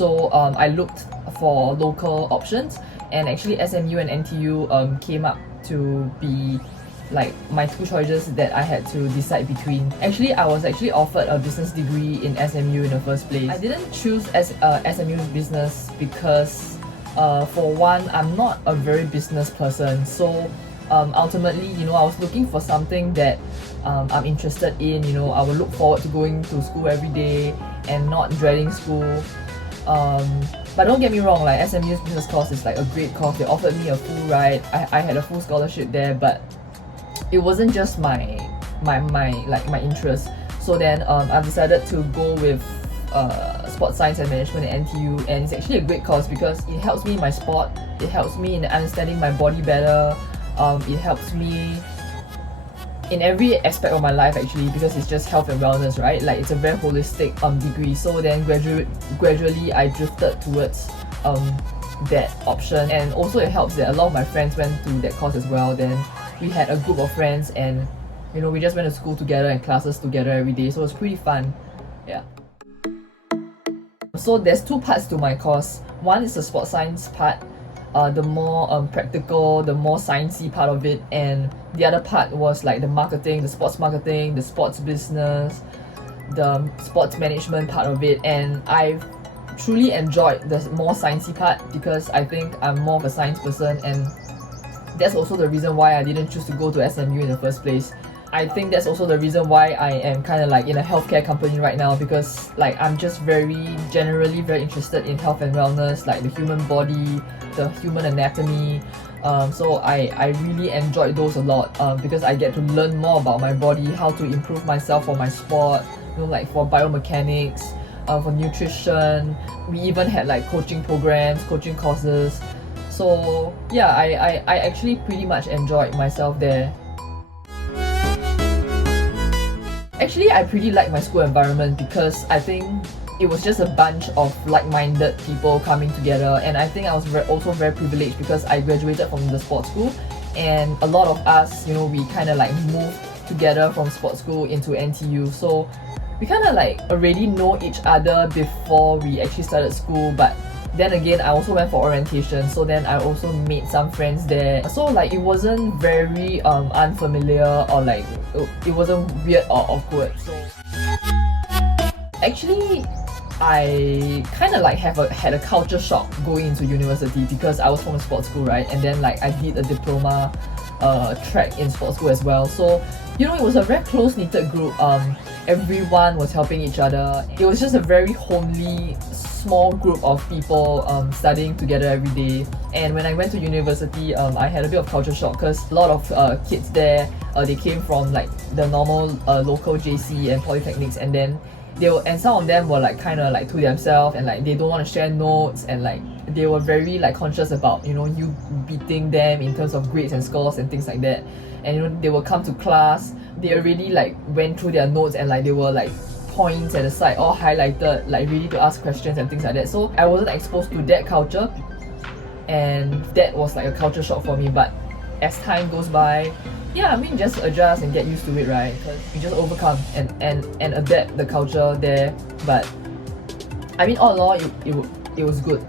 So I looked for local options, and actually SMU and NTU came up to be like my two choices that I had to decide between. Actually, I was actually offered a business degree in SMU in the first place. I didn't choose SMU business because for one, I'm not a very business person. So ultimately, I was looking for something that I'm interested in. I would look forward to going to school every day and not dreading school. But don't get me wrong, like SMU's business course is like a great course. They offered me a full ride. I had a full scholarship there, but it wasn't just my interest. So then I've decided to go with sports science and management at NTU, and it's actually a great course because it helps me in my sport, it helps me in understanding my body better, it helps me in every aspect of my life actually, because it's just health and wellness, right? Like it's a very holistic degree. So then gradually I drifted towards that option, and also it helps that a lot of my friends went through that course as well. Then we had a group of friends, and we just went to school together and classes together every day, so it was pretty fun. Yeah. So there's two parts to my course. One is the sports science part, the more practical, the more sciencey part of it, and the other part was like the marketing, the sports business, the sports management part of it. And I've truly enjoyed the more sciencey part because I think I'm more of a science person, and that's also the reason why I didn't choose to go to SMU in the first place. I think that's also the reason why I am kind of like in a healthcare company right now, because like I'm just generally very interested in health and wellness, like the human body, the human anatomy. So I really enjoyed those a lot because I get to learn more about my body, how to improve myself for my sport, like for biomechanics, for nutrition. We even had like coaching programs, coaching courses. So yeah, I actually pretty much enjoyed myself there. Actually, I pretty like my school environment because I think it was just a bunch of like-minded people coming together, and I think I was also very privileged because I graduated from the sports school, and a lot of us, we kind of like moved together from sports school into NTU, so we kind of like already know each other before we actually started school. But then again, I also went for orientation, so then I also made some friends there. So like it wasn't very unfamiliar, or like it wasn't weird or awkward. So actually, I kind of like had a culture shock going into university because I was from a sports school, right? And then like I did a diploma track in sports school as well. So it was a very close-knitted group. Everyone was helping each other. It was just a very homely, small group of people studying together every day. And when I went to university, I had a bit of culture shock because a lot of kids there, they came from like the normal local JC and polytechnics, and then some of them were like kind of like to themselves, and like they don't want to share notes, and like they were very like conscious about you beating them in terms of grades and scores and things like that. And they will come to class, they already like went through their notes, and like they were like points at the side all highlighted, like ready to ask questions and things like that. So I wasn't exposed to that culture, and that was like a culture shock for me. But as time goes by, yeah, just adjust and get used to it, right? Because you just overcome and adapt the culture there. But all in all, it was good.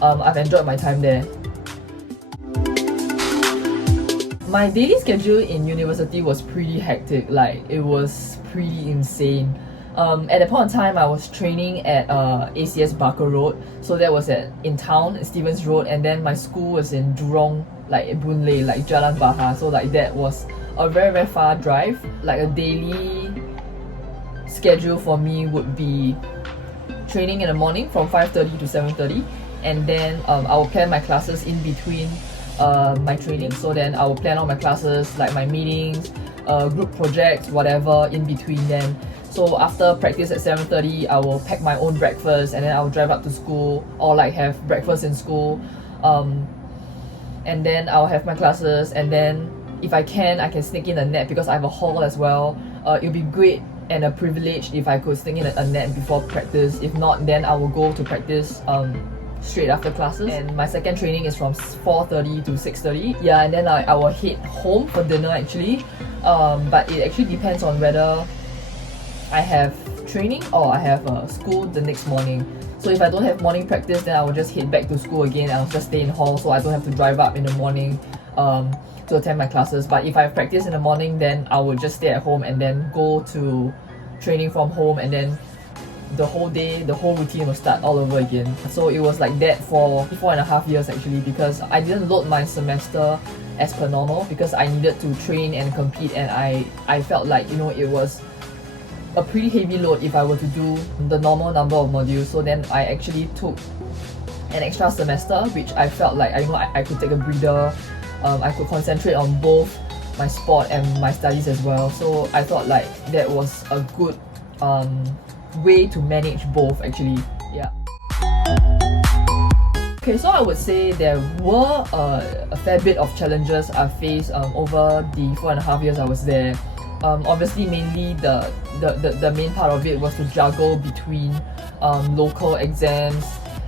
I've enjoyed my time there. My daily schedule in university was pretty hectic, like it was pretty insane. At that point in time, I was training at ACS Barker Road, so that was in town, Stevens Road, and then my school was in Jurong, like Boon Lay, like Jalan Bahar, so like that was a very very far drive. Like a daily schedule for me would be training in the morning from 5:30 to 7:30, and then I will plan my classes in between my training. So then I will plan all my classes, like my meetings, group projects, whatever in between them. So after practice at 7:30, I will pack my own breakfast, and then I will drive up to school, or like have breakfast in school, and then I'll have my classes, and then if I can sneak in a nap because I have a hall as well. It would be great and a privilege if I could sneak in a nap before practice. If not, then I will go to practice straight after classes. And my second training is from 4:30 to 6:30. Yeah, and then I will head home for dinner actually. But it actually depends on whether I have training or I have school the next morning. So if I don't have morning practice, then I will just head back to school again. I'll just stay in hall so I don't have to drive up in the morning to attend my classes. But if I have practice in the morning, then I will just stay at home and then go to training from home, and then the whole day, the whole routine will start all over again. So it was like that for 4.5 years actually, because I didn't load my semester as per normal because I needed to train and compete, and I felt like, you know, it was a pretty heavy load if I were to do the normal number of modules. So then I actually took an extra semester, which I felt like I could take a breather. I could concentrate on both my sport and my studies as well. So I thought like that was a good way to manage both actually. Yeah. Okay, so I would say there were a fair bit of challenges I faced over the 4.5 years I was there. Obviously, mainly the main part of it was to juggle between local exams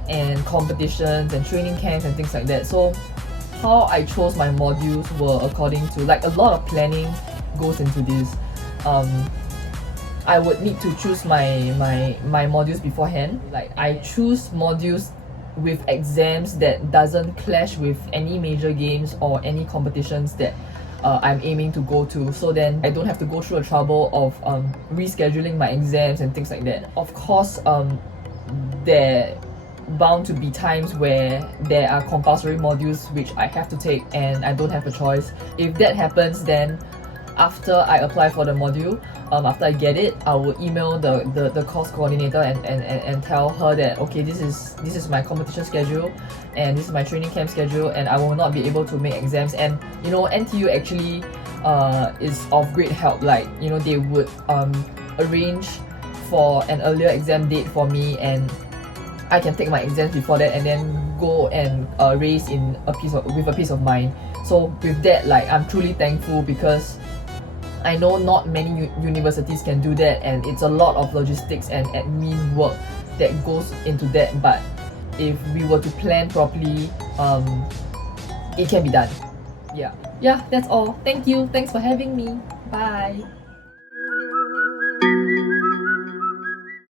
and competitions and training camps and things like that. So how I chose my modules were according to, like, a lot of planning goes into this. I would need to choose my modules beforehand. Like, I choose modules with exams that doesn't clash with any major games or any competitions that I'm aiming to go to, so then I don't have to go through the trouble of rescheduling my exams and things like that. Of course, there bound to be times where there are compulsory modules which I have to take and I don't have a choice. If that happens, then after I apply for the module, after I get it, I will email the course coordinator and tell her that, okay, this is my competition schedule and this is my training camp schedule, and I will not be able to make exams. And you know, NTU actually is of great help. Like, you know, they would arrange for an earlier exam date for me, and I can take my exams before that and then go and race with a peace of mind. So with that, like, I'm truly thankful because I know not many universities can do that, and it's a lot of logistics and admin work that goes into that. But if we were to plan properly, it can be done. Yeah, that's all. Thank you. Thanks for having me. Bye.